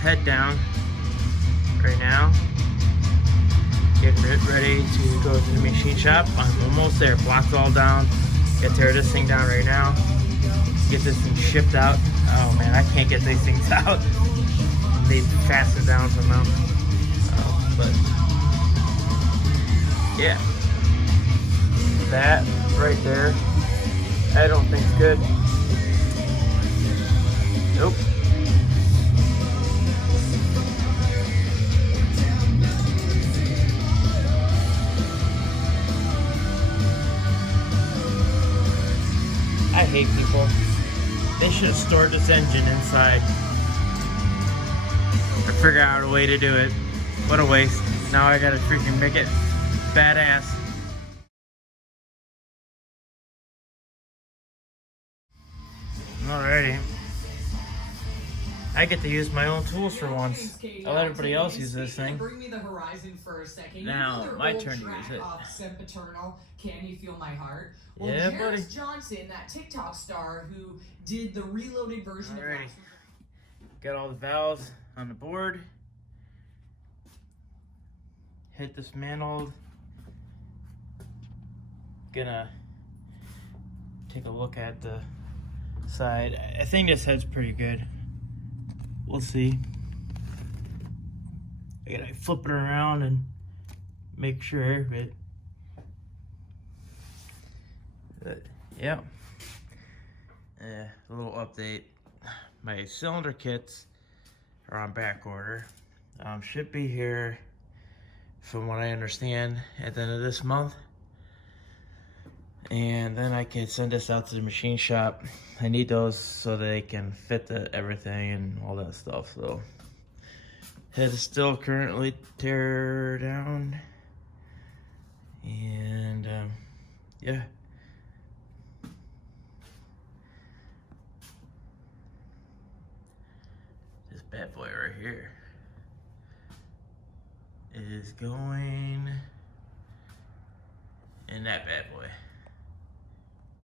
head down right now. Getting it ready to go to the machine shop. I'm almost there. Block's all down. Gotta tear this thing down right now. Get this thing shipped out. Oh man, I can't get these things out. They fasten down somehow. But yeah, that right there, I don't think it's good. Nope. I hate people. They should have stored this engine inside. Or figure out a way to do it. What a waste. Now I gotta freaking make it badass. Alrighty. I get to use my own tools for once. I'll let everybody else use this thing. Bring me the horizon for a second. Now, my turn to use it. Can you feel my heart? Well, Yeah, Jairus buddy. Johnson, that TikTok star who did the reloaded version Alrighty. of Got all the valves on the board. Hit this manifold. Gonna take a look at the side. I think this head's pretty good. We'll see. I gotta flip it around and make sure, but yeah. A little update. My cylinder kits are on back order. Should be here, from what I understand, at the end of this month. And then I can send this out to the machine shop. I need those so they can fit everything and all that stuff. So head is still currently tear down. And yeah. This bad boy right here is going in that bad boy.